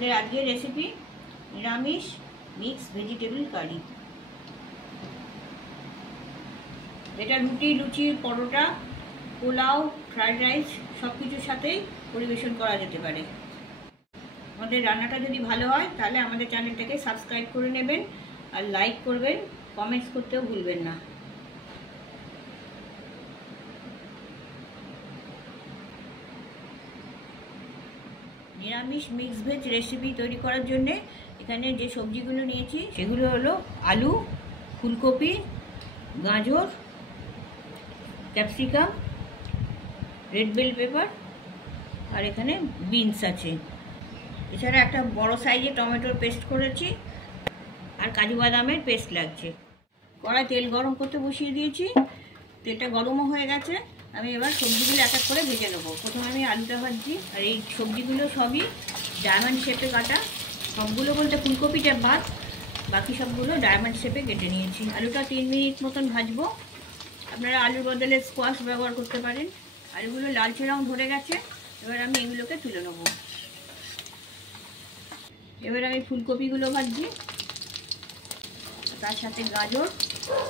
আমাদের আজকের রেসিপি নিরামিষ মিক্স ভেজিটেবল কারি। এটা রুটি, লুচি, পরোটা, পোলাও, ফ্রাইড রাইস সব কিছুর সাথেই পরিবেশন করা যেতে পারে। আমাদের রান্নাটা যদি ভালো হয় তাহলে আমাদের চ্যানেলটাকে সাবস্ক্রাইব করে নেবেন আর লাইক করবেন, কমেন্টস করতেও ভুলবেন না। নিরামিষ মিক্স ভেজ রেসিপি তৈরি করার জন্যে এখানে যে সবজিগুলো নিয়েছি সেগুলো হলো আলু, ফুলকপি, গাজর, ক্যাপসিকাম, রেড বেল পেপার আর এখানে বিনস আছে। এছাড়া একটা বড় সাইজে টমেটোর পেস্ট করেছি আর কাজু বাদামের পেস্ট লাগছে। কড়াই তেল গরম করতে বসিয়ে দিয়েছি, তেলটা গরমও হয়ে গেছে। আমি এবার সবজিগুলো এক এক করে ভেজে নেবো। প্রথমে আমি আলুটা ভাজছি, আর এই সবজিগুলো সবই ডায়মন্ড শেপে কাটা। সবগুলো বলতে ফুলকপিটা বাদ, বাকি সবগুলো ডায়মন্ড শেপে কেটে নিয়েছি। আলুটা 3 মিনিট মতন ভাজবো। আপনারা আলুর বদলে স্কোয়াশ ব্যবহার করতে পারেন। আলুগুলো লালচে রং ধরে গেছে, এবার আমি এগুলোকে তুলে নেবো। এবার আমি ফুলকপিগুলো ভাজছি, তার সাথে গাজর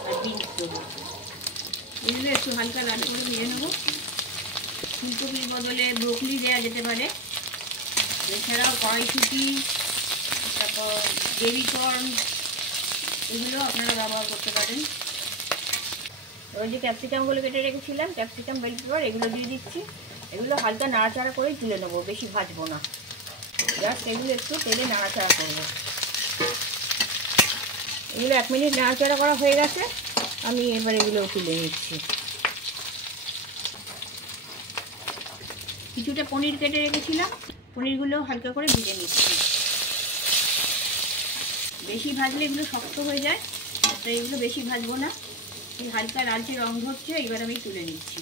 আর বিনস দেবো। এগুলো একটু হালকা লাল করে ভেজে নেবো। ফুলকপির বদলে ব্রোকলি দেওয়া যেতে পারে। এছাড়াও কড়াইশুঁটি, তারপর বেবি কর্ন, এগুলো আপনারা ব্যবহার করতে পারেন। এবার যে ক্যাপসিকামগুলো কেটে রেখেছিলাম, ক্যাপসিকাম, বেল পেপার, এগুলো দিয়ে দিচ্ছি। এগুলো হালকা নাড়াচাড়া করেই তুলে নেবো, বেশি ভাজবো না। জাস্ট এগুলো একটু তেলে নাড়াচাড়া করবো। এগুলো 1 মিনিট নাড়াচাড়া করা হয়ে গেছে, আমি এবার এগুলো তুলে নিচ্ছি। কিছুটা পনির কেটে রেখেছিলাম, পনিরগুলো হালকা করে ভেজে নিচ্ছি। বেশি ভাজলে এগুলো শক্ত হয়ে যায়, তাই এগুলো বেশি ভাজবো না। এই হালকা লালচে রং ধরছে, এবার আমি তুলে নিচ্ছি।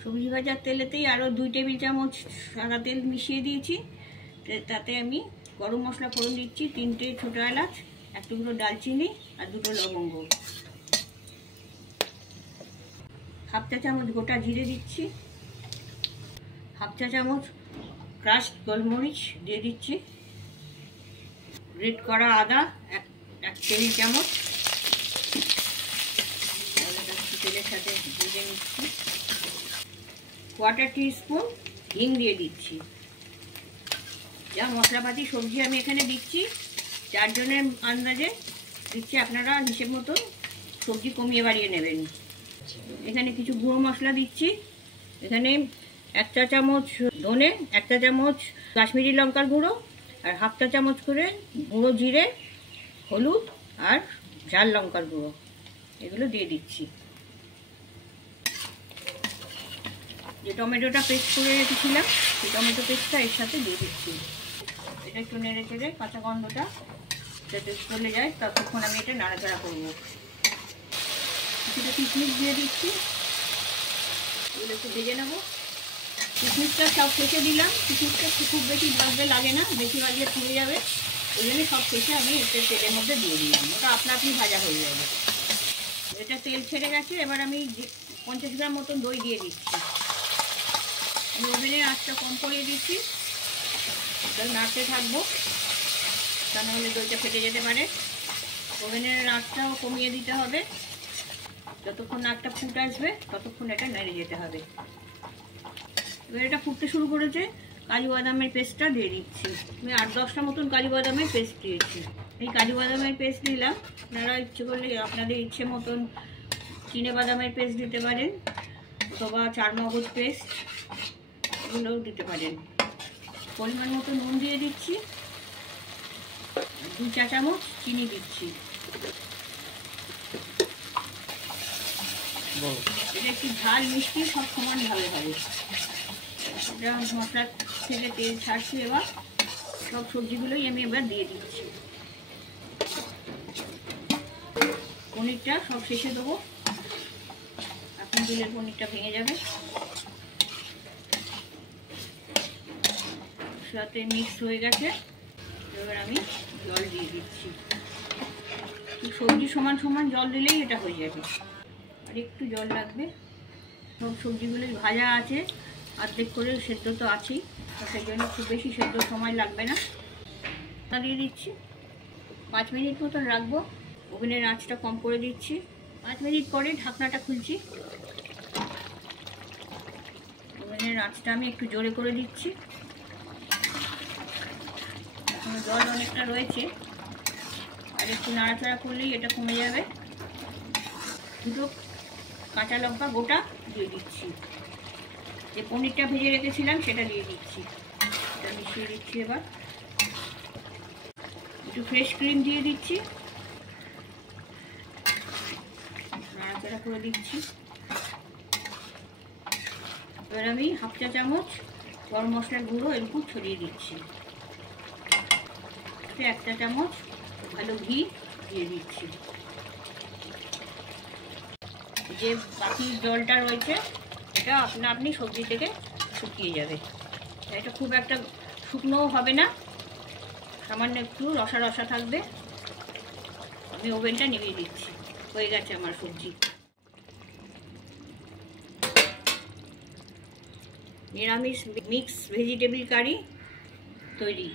সবজি ভাজার তেলেতেই আরও 2 টেবিল চামচ সাদা তেল মিশিয়ে দিয়েছি। তাতে আমি গরম মশলা ফোড়ন দিচ্ছি, 3টে ছোটো এলাচ, 1 টুকরো দালচিনি আর 2টো লবঙ্গ। 1/2 চা চামচ গোটা জিরে দিচ্ছি। 1/2 চা চামচ ক্রাশড গোলমরিচ দিয়ে দিচ্ছি। গ্রেট করা আদা 1 টেবিল চামচ, তেলের সাথে ভেজে নিচ্ছি। 1/4 টিস্পুন হিং দিয়ে দিচ্ছি। যা মশলাপাতি সবজি আমি এখানে দিচ্ছি 4 জনের আন্দাজে দিচ্ছি, আপনারা হিসেব মতো সবজি কমিয়ে বাড়িয়ে নেবেন। এখানে কিছু গুঁড়ো মশলা দিচ্ছি। এখানে 1 চা চামচ ধনে, 1 চা চামচ কাশ্মীরি লঙ্কার গুঁড়ো আর 1/2 চা চামচ করে গুঁড়ো জিরে, হলুদ আর ঝাল লঙ্কার গুঁড়ো, এগুলো দিয়ে দিচ্ছি। যে টমেটোটা পেস্ট করে রেখেছিলাম সেই টমেটো পেস্টটা এর সাথে দিয়ে দিচ্ছি। এটা একটু নেড়ে চেড়ে কাঁচা গন্ধটা যাতে চলে যায় ততক্ষণ আমি এটা নাড়াচাড়া করবো। কিছুটা কিশমিশ দিয়ে দিচ্ছি, এগুলো একটু ভেজে নেবো। কিশমিশটা সব শেষে দিলাম। কিশমিশটা খুব বেশি ভাজতে লাগে না, বেশি ভাজলে পুড়ে যাবে, ওই জন্য সব শেষে আমি একটু তেলের মধ্যে দিয়ে দিলাম। ওটা আপনা আপনি ভাজা হয়ে যাবে। এটা তেল ছেড়ে গেছে, এবার আমি 50 গ্রাম মতন দই দিয়ে দিচ্ছি। আমি ওভেনের আঁচটা কম করে দিচ্ছি, নাড়তে থাকবো, তা নাহলে দইটা ফেটে যেতে পারে। ওভেনের আঁচটাও কমিয়ে দিতে হবে, যতক্ষণ আঁচটা ফুট আসবে ততক্ষণ এটা নেড়ে যেতে হবে। এবার এটা ফুটতে শুরু করেছে, কাজু বাদামের পেস্টটা দিয়ে দিচ্ছি। আমি 8-10টা মতন কাজু বাদামের পেস্ট দিয়েছি। এই কাজু বাদামের পেস্ট দিলাম। আপনারা ইচ্ছে করলে আপনাদের ইচ্ছে মতন চিনে বাদামের পেস্ট দিতে পারেন, অথবা চারমগজ পেস্ট, এগুলোও দিতে পারেন। পরিমাণ মতো নুন দিয়ে দিচ্ছি, 2 চা চামচ চিনি দিচ্ছি। এটা একটু ঝাল মিষ্টি সব সমানভাবে হবে। এটা মশলা থেকে তেল ছাড়ছি। এবার সব সবজিগুলোই আমি এবার দিয়ে দিচ্ছি। পনিরটা সব শেষে দেবো, এখন দিলে পনিরটা ভেঙে যাবে। সাথে মিক্স হয়ে গেছে, এবার আমি জল দিয়ে দিচ্ছি। সবজি সমান সমান জল দিলেই এটা হয়ে যাবে, আর একটু জল লাগবে। সব সবজিগুলোই ভাজা আছে, অর্ধেক করে সেদ্ধ তো আছেই, তো সেই জন্য খুব বেশি সেদ্ধ সময় লাগবে না। তা দিয়ে দিচ্ছি, 5 মিনিট মতন রাখবো। ওভেনের আঁচটা কম করে দিচ্ছি। 5 মিনিট পরে ঢাকনাটা খুলছি। ওভেনের আঁচটা আমি একটু জোরে করে দিচ্ছি। এখনো জল অনেকটা রয়েছে, আর একটু নাড়াচাড়া করলেই এটা কমে যাবে। দুটো কাঁচা লঙ্কা গোটা দিয়ে দিচ্ছি। যে পনিরটা ভেজে রেখেছিলাম সেটা দিয়ে দিচ্ছি। এটা মিশিয়ে দিচ্ছি। এবার একটু ফ্রেশ ক্রিম দিয়ে দিচ্ছি, নাড়াচাড়া করে দিচ্ছি। এবার আমি হাফ চা চামচ গরম মশলার গুঁড়ো এর উপর ছড়িয়ে দিচ্ছি। 1 চা চামচ ভালো ঘি দিয়ে দিচ্ছি। যে বাকি জলটা রয়েছে এটা আপনি সবজি থেকে শুকিয়ে যাবে। এটা খুব একটা শুকনোও হবে না, সামান্য একটু রসা রসা থাকবে। আমি ওভেনটা নিভিয়ে দিচ্ছি। হয়ে গেছে আমার সবজি। নিরামিষ মিক্স ভেজিটেবল কারি তৈরি।